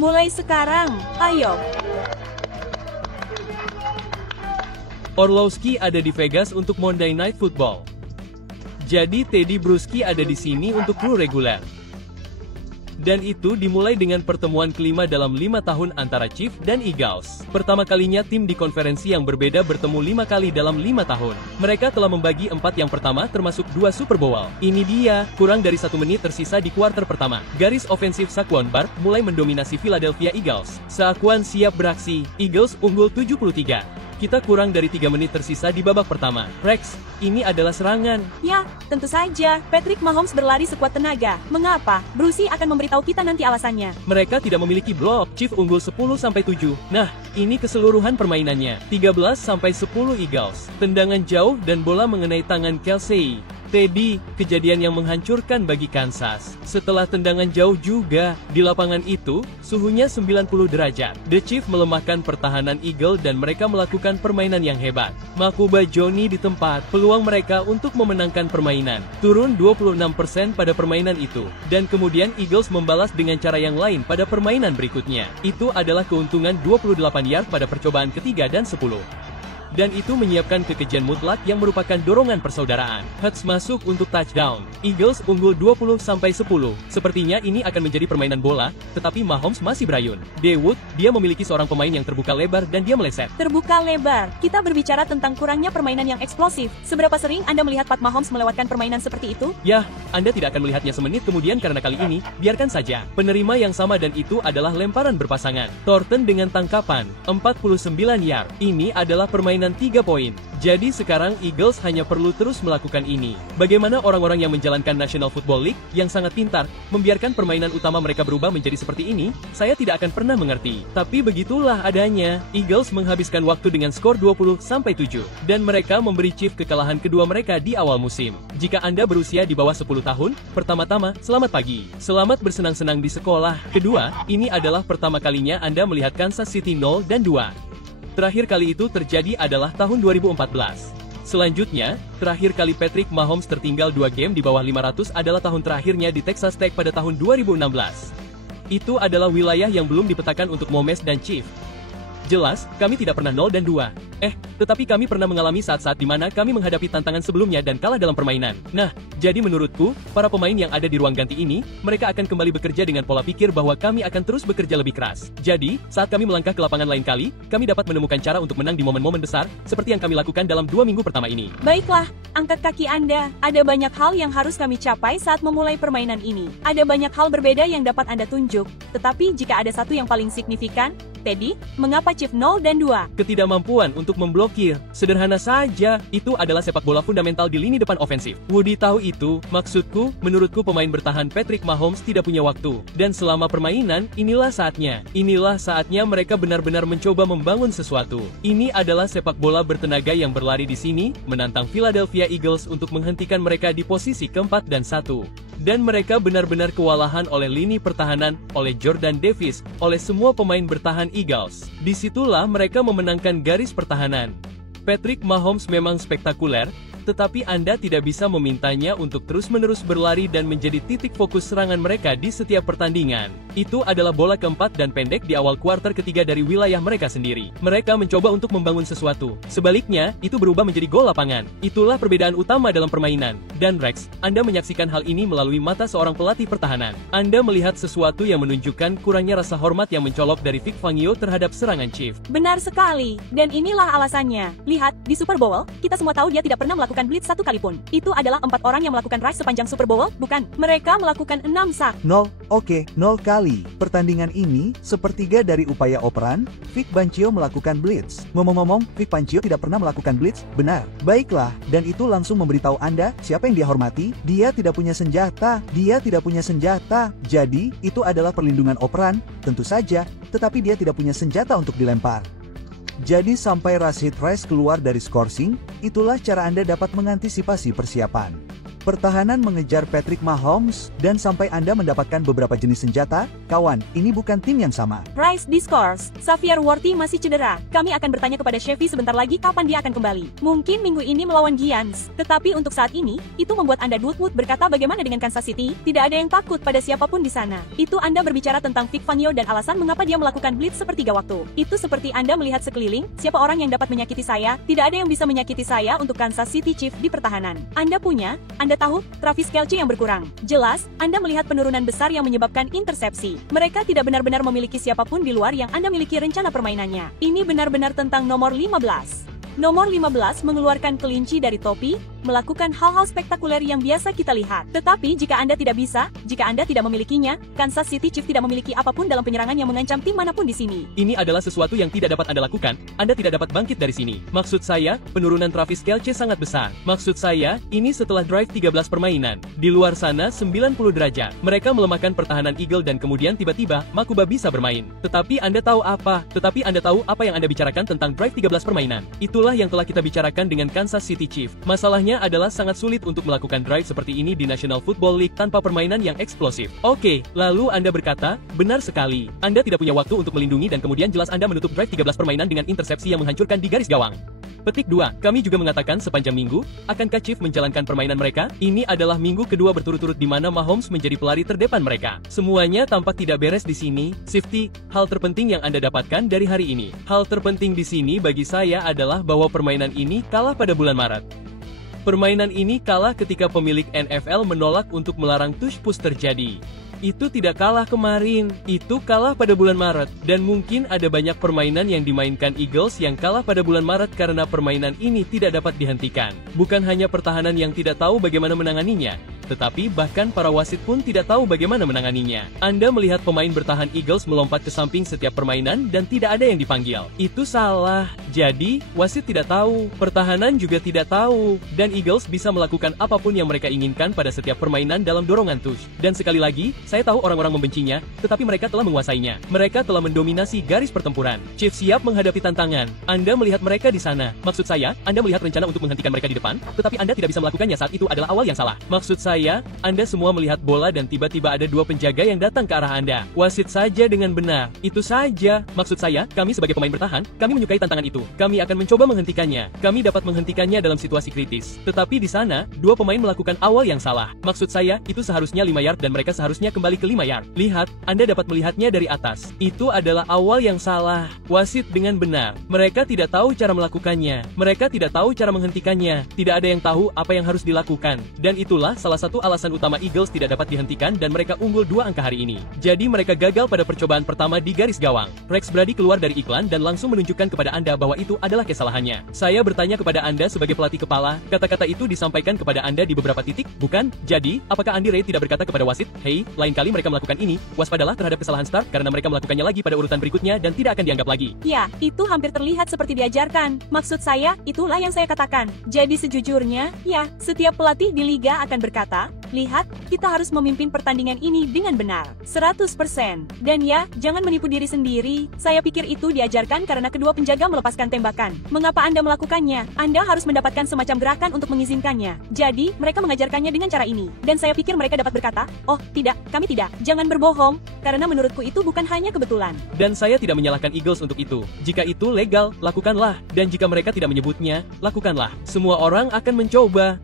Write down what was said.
Mulai sekarang, ayo. Orlowski ada di Vegas untuk Monday Night Football. Jadi Teddy Bruschi ada di sini untuk kru reguler. Dan itu dimulai dengan pertemuan kelima dalam 5 tahun antara Chiefs dan Eagles. Pertama kalinya tim di konferensi yang berbeda bertemu 5 kali dalam 5 tahun. Mereka telah membagi 4 yang pertama termasuk 2 Super Bowl. Ini dia, kurang dari 1 menit tersisa di kuarter pertama. Garis ofensif Saquon Barkley mulai mendominasi Philadelphia Eagles. Saquon siap beraksi, Eagles unggul 73. Kita kurang dari 3 menit tersisa di babak pertama. Rex, ini adalah serangan. Ya, tentu saja. Patrick Mahomes berlari sekuat tenaga. Mengapa? Bruschi akan memberitahu kita nanti alasannya. Mereka tidak memiliki blok. Chiefs unggul 10-7. Nah, ini keseluruhan permainannya. 13-10 Eagles. Tendangan jauh dan bola mengenai tangan Kelsey. Teddy, kejadian yang menghancurkan bagi Kansas. Setelah tendangan jauh juga, di lapangan itu, suhunya 90 derajat. The Chiefs melemahkan pertahanan Eagle dan mereka melakukan permainan yang hebat. Makuba Johnny di tempat, peluang mereka untuk memenangkan permainan. Turun 26% pada permainan itu. Dan kemudian Eagles membalas dengan cara yang lain pada permainan berikutnya. Itu adalah keuntungan 28 yard pada percobaan ketiga dan 10. Dan itu menyiapkan kekejian mutlak yang merupakan dorongan persaudaraan. Hurts masuk untuk touchdown. Eagles unggul 20-10. Sepertinya ini akan menjadi permainan bola, tetapi Mahomes masih berayun. Dewood, dia memiliki seorang pemain yang terbuka lebar dan dia meleset. Terbuka lebar. Kita berbicara tentang kurangnya permainan yang eksplosif. Seberapa sering Anda melihat Pat Mahomes melewatkan permainan seperti itu? Yah, Anda tidak akan melihatnya semenit kemudian karena kali ini, biarkan saja. Penerima yang sama dan itu adalah lemparan berpasangan. Thornton dengan tangkapan, 49 yard. Ini adalah permainan 3 poin. Jadi sekarang Eagles hanya perlu terus melakukan ini. Bagaimana orang-orang yang menjalankan National Football League yang sangat pintar membiarkan permainan utama mereka berubah menjadi seperti ini? Saya tidak akan pernah mengerti. Tapi begitulah adanya. Eagles menghabiskan waktu dengan skor 20-7 dan mereka memberi Chiefs kekalahan kedua mereka di awal musim. Jika Anda berusia di bawah 10 tahun, pertama-tama selamat pagi. Selamat bersenang-senang di sekolah. Kedua, ini adalah pertama kalinya Anda melihat Kansas City 0-2. Terakhir kali itu terjadi adalah tahun 2014. Selanjutnya, terakhir kali Patrick Mahomes tertinggal 2 game di bawah 500 adalah tahun terakhirnya di Texas Tech pada tahun 2016. Itu adalah wilayah yang belum dipetakan untuk Mahomes dan Chiefs. Jelas, kami tidak pernah 0-2. Tetapi kami pernah mengalami saat-saat di mana kami menghadapi tantangan sebelumnya dan kalah dalam permainan. Nah, jadi menurutku, para pemain yang ada di ruang ganti ini, mereka akan kembali bekerja dengan pola pikir bahwa kami akan terus bekerja lebih keras. Jadi, saat kami melangkah ke lapangan lain kali, kami dapat menemukan cara untuk menang di momen-momen besar, seperti yang kami lakukan dalam 2 minggu pertama ini. Baiklah, angkat kaki Anda. Ada banyak hal yang harus kami capai saat memulai permainan ini. Ada banyak hal berbeda yang dapat Anda tunjuk. Tetapi jika ada satu yang paling signifikan, Teddy, mengapa Chiefs 0-2? Ketidakmampuan untuk memblokir. Sederhana saja, itu adalah sepak bola fundamental di lini depan ofensif. Woody tahu itu, maksudku, menurutku pemain bertahan Patrick Mahomes tidak punya waktu. Dan selama permainan, inilah saatnya. Inilah saatnya mereka benar-benar mencoba membangun sesuatu. Ini adalah sepak bola bertenaga yang berlari di sini, menantang Philadelphia Eagles untuk menghentikan mereka di posisi keempat dan 1. Dan mereka benar-benar kewalahan oleh lini pertahanan, oleh Jordan Davis, oleh semua pemain bertahan Eagles. Disitulah mereka memenangkan garis pertahanan. Patrick Mahomes memang spektakuler, tetapi Anda tidak bisa memintanya untuk terus-menerus berlari dan menjadi titik fokus serangan mereka di setiap pertandingan. Itu adalah bola keempat dan pendek di awal kuarter ketiga dari wilayah mereka sendiri. Mereka mencoba untuk membangun sesuatu. Sebaliknya, itu berubah menjadi gol lapangan. Itulah perbedaan utama dalam permainan. Dan Rex, Anda menyaksikan hal ini melalui mata seorang pelatih pertahanan. Anda melihat sesuatu yang menunjukkan kurangnya rasa hormat yang mencolok dari Vic Fangio terhadap serangan Chiefs. Benar sekali. Dan inilah alasannya. Lihat, di Super Bowl, kita semua tahu dia tidak pernah melakukan blitz satu kali pun. Itu adalah 4 orang yang melakukan rush sepanjang Super Bowl, bukan? Mereka melakukan 6 sack. 0 kali. Pertandingan ini, sepertiga dari upaya operan, Vic Fangio melakukan blitz. Ngomong-ngomong, Vic Fangio tidak pernah melakukan blitz, benar. Baiklah, dan itu langsung memberitahu Anda, siapa yang dia hormati? Dia tidak punya senjata. Dia tidak punya senjata. Jadi, itu adalah perlindungan operan, tentu saja, tetapi dia tidak punya senjata untuk dilempar. Jadi sampai Rashid Rice keluar dari skorsing, itulah cara Anda dapat mengantisipasi persiapan. Pertahanan mengejar Patrick Mahomes, dan sampai Anda mendapatkan beberapa jenis senjata, kawan, ini bukan tim yang sama. Price discourse, Xavier Worthy masih cedera. Kami akan bertanya kepada Chevy sebentar lagi kapan dia akan kembali. Mungkin minggu ini melawan Giants. Tetapi untuk saat ini, itu membuat Anda Woodwood berkata bagaimana dengan Kansas City? Tidak ada yang takut pada siapapun di sana. Itu Anda berbicara tentang Vic Fangio dan alasan mengapa dia melakukan blitz sepertiga waktu. Itu seperti Anda melihat sekeliling, siapa orang yang dapat menyakiti saya? Tidak ada yang bisa menyakiti saya untuk Kansas City Chiefs di pertahanan. Anda tahu, Travis Kelce yang berkurang. Jelas, Anda melihat penurunan besar yang menyebabkan intersepsi. Mereka tidak benar-benar memiliki siapapun di luar yang Anda miliki rencana permainannya. Ini benar-benar tentang nomor 15. Nomor 15 mengeluarkan kelinci dari topi, melakukan hal-hal spektakuler yang biasa kita lihat. Tetapi jika Anda tidak memilikinya, Kansas City Chiefs tidak memiliki apapun dalam penyerangan yang mengancam tim manapun di sini. Ini adalah sesuatu yang tidak dapat Anda lakukan, Anda tidak dapat bangkit dari sini. Maksud saya, penurunan Travis Kelce sangat besar. Maksud saya, ini setelah drive 13 permainan. Di luar sana 90 derajat. Mereka melemahkan pertahanan Eagle dan kemudian tiba-tiba, Makuba bisa bermain. Tetapi Anda tahu apa yang Anda bicarakan tentang drive 13 permainan. Itulah yang telah kita bicarakan dengan Kansas City Chiefs. Masalahnya adalah sangat sulit untuk melakukan drive seperti ini di National Football League tanpa permainan yang eksplosif. Oke, lalu Anda berkata, benar sekali. Anda tidak punya waktu untuk melindungi dan kemudian jelas Anda menutup drive 13 permainan dengan intersepsi yang menghancurkan di garis gawang. Petik 2. Kami juga mengatakan sepanjang minggu, akankah Chiefs menjalankan permainan mereka? Ini adalah minggu kedua berturut-turut di mana Mahomes menjadi pelari terdepan mereka. Semuanya tampak tidak beres di sini. Safety, hal terpenting yang Anda dapatkan dari hari ini. Hal terpenting di sini bagi saya adalah bahwa permainan ini kalah pada bulan Maret. Permainan ini kalah ketika pemilik NFL menolak untuk melarang tush push terjadi. Itu tidak kalah kemarin, itu kalah pada bulan Maret. Dan mungkin ada banyak permainan yang dimainkan Eagles yang kalah pada bulan Maret karena permainan ini tidak dapat dihentikan. Bukan hanya pertahanan yang tidak tahu bagaimana menanganinya, tetapi bahkan para wasit pun tidak tahu bagaimana menanganinya. Anda melihat pemain bertahan Eagles melompat ke samping setiap permainan dan tidak ada yang dipanggil. Itu salah. Jadi, wasit tidak tahu, pertahanan juga tidak tahu, dan Eagles bisa melakukan apapun yang mereka inginkan pada setiap permainan dalam dorongan tush. Dan sekali lagi, saya tahu orang-orang membencinya, tetapi mereka telah menguasainya. Mereka telah mendominasi garis pertempuran. Chiefs siap menghadapi tantangan. Anda melihat mereka di sana. Maksud saya, Anda melihat rencana untuk menghentikan mereka di depan, tetapi Anda tidak bisa melakukannya saat itu adalah awal yang salah. Maksud saya, Anda semua melihat bola dan tiba-tiba ada dua penjaga yang datang ke arah Anda. Wasit saja dengan benar. Itu saja. Maksud saya, kami sebagai pemain bertahan, kami menyukai tantangan itu. Kami akan mencoba menghentikannya. Kami dapat menghentikannya dalam situasi kritis. Tetapi di sana, dua pemain melakukan awal yang salah. Maksud saya, itu seharusnya 5 yard dan mereka seharusnya kembali ke 5 yard. Lihat, Anda dapat melihatnya dari atas. Itu adalah awal yang salah. Wasit dengan benar. Mereka tidak tahu cara melakukannya. Mereka tidak tahu cara menghentikannya. Tidak ada yang tahu apa yang harus dilakukan. Dan itulah salah satu alasan utama Eagles tidak dapat dihentikan dan mereka unggul 2 angka hari ini. Jadi mereka gagal pada percobaan pertama di garis gawang. Rex Brady keluar dari iklan dan langsung menunjukkan kepada Anda bahwa itu adalah kesalahannya. Saya bertanya kepada Anda sebagai pelatih kepala, kata-kata itu disampaikan kepada Anda di beberapa titik, bukan? Jadi, apakah Andy Reid tidak berkata kepada wasit, "Hey, lain kali mereka melakukan ini, waspadalah terhadap kesalahan start karena mereka melakukannya lagi pada urutan berikutnya dan tidak akan dianggap lagi." Ya, itu hampir terlihat seperti diajarkan. Maksud saya, itulah yang saya katakan. Jadi sejujurnya, ya, setiap pelatih di liga akan berkata, "Lihat, kita harus memimpin pertandingan ini dengan benar, 100%. Dan ya, jangan menipu diri sendiri. Saya pikir itu diajarkan karena kedua penjaga melepaskan tembakan. Mengapa Anda melakukannya? Anda harus mendapatkan semacam gerakan untuk mengizinkannya. Jadi, mereka mengajarkannya dengan cara ini. Dan saya pikir mereka dapat berkata, "Oh, tidak, kami tidak. Jangan berbohong, karena menurutku itu bukan hanya kebetulan." Dan saya tidak menyalahkan Eagles untuk itu. Jika itu legal, lakukanlah. Dan jika mereka tidak menyebutnya, lakukanlah. Semua orang akan mencoba.